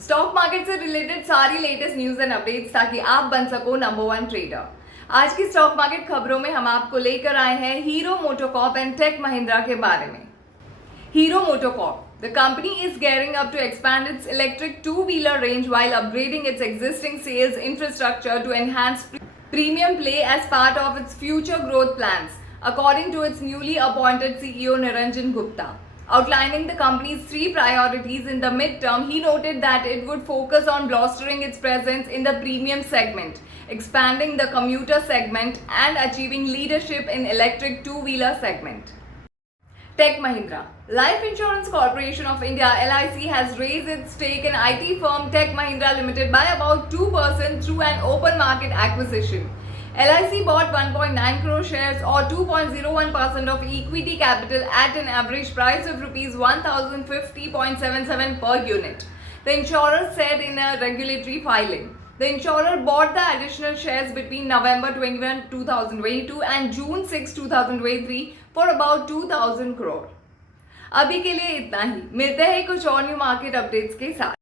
Stock market से related सारी latest news and updates ताकि आप बन सको नंबर 1 ट्रेडर। आज की स्टॉक मार्केट खबरों में हम आपको लेकर आए हैं हीरो मोटोकॉर्प एंड टेक महिंद्रा के बारे में। Hero MotoCorp, the company is gearing up to expand its electric two-wheeler range while upgrading its existing sales infrastructure to enhance premium play as part of its future growth plans, according to its newly appointed CEO Niranjan Gupta. Outlining the company's 3 priorities in the midterm, he noted that it would focus on bolstering its presence in the premium segment, expanding the commuter segment, and achieving leadership in electric two-wheeler segment. Tech Mahindra. Life Insurance Corporation of India (LIC) has raised its stake in IT firm Tech Mahindra Limited by about 2% through an open market acquisition. LIC bought 1.9 crore shares or 2.01% of equity capital at an average price of rupees 1050.77 per unit, the insurer said in a regulatory filing. The insurer bought the additional shares between November 21, 2022 and June 6, 2023 for about 2,000 crore. अभी के लिए इतना ही, मिलते हैं कुछ और new market updates के साथ।